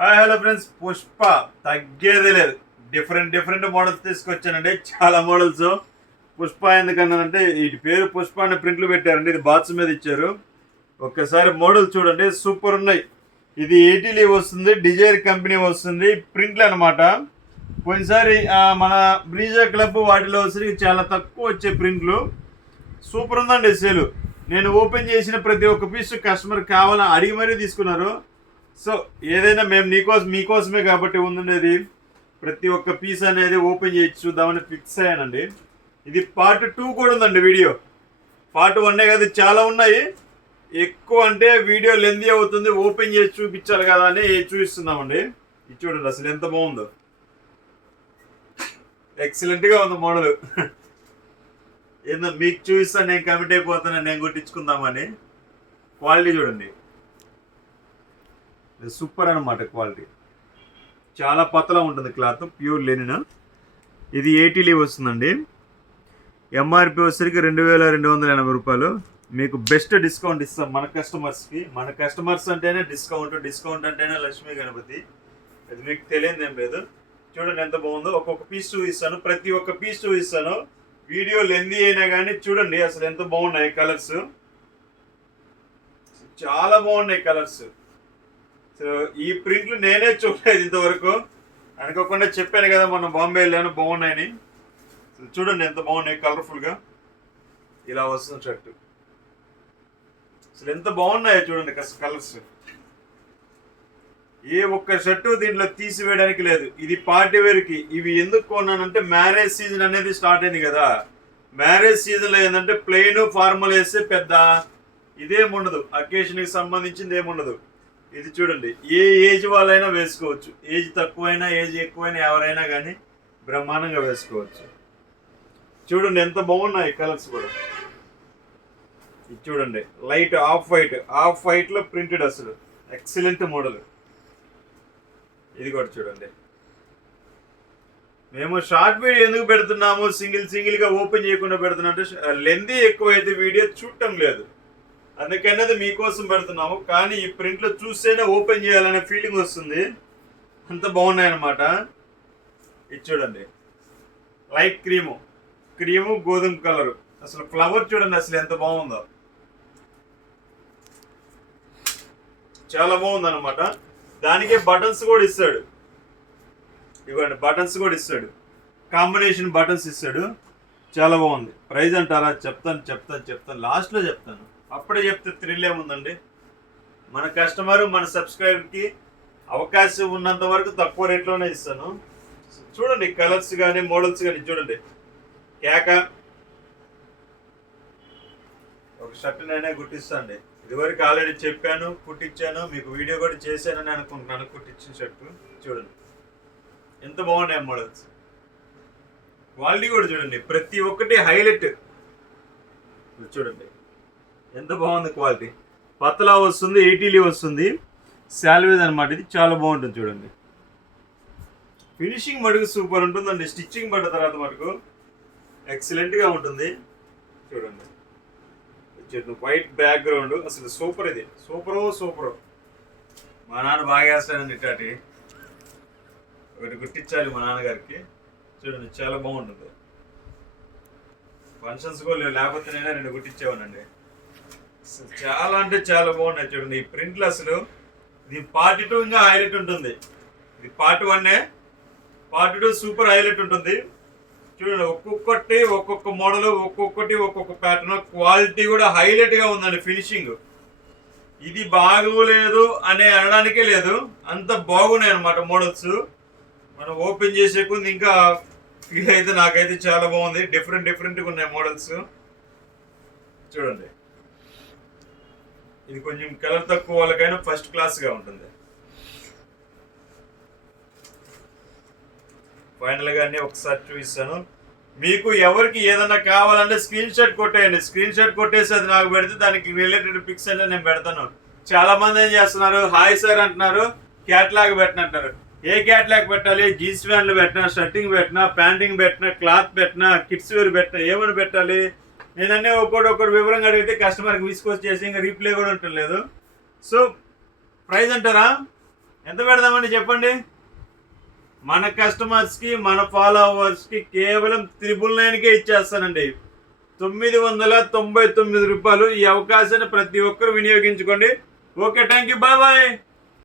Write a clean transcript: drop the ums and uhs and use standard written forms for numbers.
Hi hello friends, Pushpa తగ్గేదే లేదు. Different models తీసుకొచ్చానండి. చాలా మోడల్స్. పుష్ప ఎందుకన్నానంటే వీటి పేరు పుష్ప అనే ప్రింట్లు పెట్టారండి. ఇది బాక్స్ మీద ఇచ్చారు. ఒక్కసారి మోడల్ చూడండి, సూపర్ ఉన్నాయి. ఇది 80 లీవ్ వస్తుంది, డిజైర్ కంపెనీ వస్తుంది, ప్రింట్లు అనమాట. పోయినసారి మన బ్రీజా క్లబ్ వాటిలో వచ్చి చాలా తక్కువ వచ్చే ప్రింట్లు. సూపర్ ఉందండి సేలు. నేను ఓపెన్ చేసిన ప్రతి ఒక్క పీస్ కస్టమర్ కావాలని అడిగి మరీ తీసుకున్నారు. సో ఏదైనా మేము మీకోసమే కాబట్టి ఉందండి. ప్రతి ఒక్క పీస్ అనేది ఓపెన్ చేసి చూద్దామని ఫిక్స్ అయ్యానండి. ఇది పార్ట్ 2 కూడా ఉందండి. వీడియో పార్ట్ 1 కదా, చాలా ఉన్నాయి. ఎక్కువ అంటే వీడియో లెంతీ అవుతుంది, ఓపెన్ చేసి చూపించాలి కదా అని చూపిస్తున్నామండి. ఇది చూడండి అసలు ఎంత బాగుందో. ఎక్సలెంట్గా ఉంది మోడల్. ఏందో మీకు చూపిస్తాను, నేను కమిట్ అయిపోతాను, నేను కుట్టించుకుందామని. క్వాలిటీ చూడండి, సూపర్ అనమాట. క్వాలిటీ చాలా పతలా ఉంటుంది, క్లాత్ ప్యూర్ లెనిన్. ఇది 80 లీవ్ వస్తుందండి. ఎంఆర్పి వచ్చేసరికి 2280 రూపాయలు. మీకు బెస్ట్ డిస్కౌంట్ ఇస్తాం మన కస్టమర్స్కి. మన కస్టమర్స్ అంటేనే డిస్కౌంట్ అంటేనే లక్ష్మీ గణపతి. అది మీకు తెలియదు ఏం లేదు. చూడండి ఎంత బాగుందో. ఒక్కొక్క పీస్ చూపిస్తాను, ప్రతి ఒక్క పీస్ చూపిస్తాను. వీడియో లెందీ అయినా కానీ చూడండి అసలు ఎంత బాగున్నాయి కలర్స్. చాలా బాగున్నాయి కలర్స్. సో ఈ ప్రింట్లు నేనే చూడలేదు ఇంతవరకు. అనుకోకుండా చెప్పాను కదా మొన్న బాంబే వెళ్ళాను, బాగున్నాయని. చూడండి ఎంత బాగున్నాయి, కలర్ఫుల్గా ఇలా వస్తుంది షర్టు. అసలు ఎంత బాగున్నాయో చూడండి కలర్స్. ఏ ఒక్క షర్టు దీంట్లో తీసివేయడానికి లేదు. ఇది పార్టీ వేర్కి. ఇవి ఎందుకు కొన్నానంటే మ్యారేజ్ సీజన్ అనేది స్టార్ట్ అయింది కదా. మ్యారేజ్ సీజన్లో ఏంటంటే ప్లెయిన్ ఫార్మల్ వేస్తే పెద్ద ఇదేముండదు, అకేషన్కి సంబంధించింది ఏముండదు. ఇది చూడండి, ఏ ఏజ్ వాళ్ళైనా వేసుకోవచ్చు. ఏజ్ తక్కువైనా ఏజ్ ఎక్కువైనా ఎవరైనా కానీ బ్రహ్మాండంగా వేసుకోవచ్చు. చూడండి ఎంత బాగున్నాయి కలర్స్ కూడా. ఇది చూడండి లైట్ ఆఫ్ వైట్లో ప్రింటెడ్, అసలు ఎక్సలెంట్ మోడల్. ఇది కూడా చూడండి. మేము షార్ట్ వీడియో ఎందుకు పెడుతున్నాము, సింగిల్గా ఓపెన్ చేయకుండా పెడుతున్నాం అంటే లెంతీ ఎక్కువైతే వీడియో చూడటం లేదు, అందుకనేది మీకోసం పెడుతున్నాము. కానీ ఈ ప్రింట్లో చూస్తేనే ఓపెన్ చేయాలనే ఫీలింగ్ వస్తుంది, అంత బాగున్నాయి అన్నమాట. ఇది చూడండి లైట్ క్రీము గోధుమ కలరు. అసలు ఫ్లవర్ చూడండి అసలు ఎంత బాగుందో, చాలా బాగుంది అనమాట. దానికే బటన్స్ కూడా ఇస్తాడు. ఇవ్వండి బటన్స్ కూడా ఇస్తాడు, కాంబినేషన్ బటన్స్ ఇస్తాడు. చాలా బాగుంది. ప్రైజ్ అంటారా? చెప్తాను లాస్ట్లో చెప్తాను. అప్పుడే చెప్తే థ్రిల్ ఏముందండి. మన కస్టమర్ మన సబ్స్క్రైబర్కి అవకాశం ఉన్నంత వరకు తక్కువ రేట్లోనే ఇస్తాను. చూడండి కలర్స్ కానీ మోడల్స్ కానీ. చూడండి కేక ఒక షర్ట్ నేనే కుట్టిస్తాండి. ఇదివరకు ఆల్రెడీ చెప్పాను, కుట్టించాను, మీకు వీడియో కూడా చేశానని అనుకుంటున్నాను. కుట్టించిన షర్టు చూడండి ఎంత బాగున్నాయి మోడల్స్. క్వాలిటీ కూడా చూడండి, ప్రతి ఒక్కటి హైలైట్. చూడండి ఎంత బాగుంది క్వాలిటీ. పతలా వస్తుంది, 80 లీవ్ వస్తుంది, శాల్వేజ్ అనమాట. ఇది చాలా బాగుంటుంది చూడండి. ఫినిషింగ్ మటుకు సూపర్ ఉంటుందండి. స్టిచ్చింగ్ పడ్డ తర్వాత మటుకు ఎక్సలెంట్గా ఉంటుంది. చూడండి వైట్ బ్యాక్గ్రౌండ్, అసలు సూపర్. ఇది సూపరు. మా నాన్న బాగా వేస్తాడండి ఇట్లాంటి. ఒకటి గుర్తించాలి మా నాన్నగారికి. చూడండి చాలా బాగుంటుంది. ఫంక్షన్స్ కూడా లేకపోతే నేనే 2 గుట్టించేవానండి. చాలా అంటే చాలా బాగున్నాయి చూడండి ఈ ప్రింట్లు. అసలు ఇది పార్ట్ 2 ఇంకా హైలైట్ ఉంటుంది. ఇది పార్ట్ 1, పార్ట్ 2 సూపర్ హైలైట్ ఉంటుంది. చూడండి ఒక్కొక్క మోడల్, ఒక్కొక్క ప్యాటర్న్. క్వాలిటీ కూడా హైలైట్గా ఉందండి. ఫినిషింగ్ ఇది బాగోలేదు అనే అనడానికే లేదు, అంత బాగున్నాయి అనమాట మోడల్స్. మనం ఓపెన్ చేసే కొంది ఇంకా ఫీల్ అయితే నాకైతే చాలా బాగుంది. డిఫరెంట్గా ఉన్నాయి మోడల్స్. చూడండి ఇది కొంచెం కలర్ తక్కువ వాళ్ళకైనా ఫస్ట్ క్లాస్గా ఉంటుంది. ఫైనల్గా అన్నీ ఒకసారి చూపిస్తాను. మీకు ఎవరికి ఏదన్నా కావాలంటే స్క్రీన్ షాట్ కొట్టేయండి. స్క్రీన్ షాట్ కొట్టేసి అది నాకు పెడితే దానికి రిలేటెడ్ పిక్స్ అంటే నేను పెడతాను. చాలా మంది ఏం చేస్తున్నారు, హాయ్ సార్ అంటున్నారు, క్యాట్లాగ్ పెట్టినంటారు. ఏ క్యాట్లాగ్ పెట్టాలి? జీన్స్ ప్యాంట్లు పెట్టినా, షర్టింగ్ పెట్టినా, ప్యాంటింగ్ పెట్టినా, క్లాత్ పెట్టినా, కిడ్స్ వేర్ పెట్టినా, ఏమని పెట్టాలి? నేనన్నీ ఒక్కొక్కటి వివరంగా అడిగితే కస్టమర్కి విసుకొచ్చేసి ఇంకా రీప్లే కూడా ఉండలేదు. సో ప్రైజ్ అంటారా? ఎంత పెడదామండి చెప్పండి? మన కస్టమర్స్కి మన ఫాలోవర్స్కి కేవలం 999కే ఇచ్చేస్తానండి. 999 రూపాయలు. ఈ అవకాశాన్ని ప్రతి ఒక్కరు వినియోగించుకోండి. Okay, thank you, bye bye.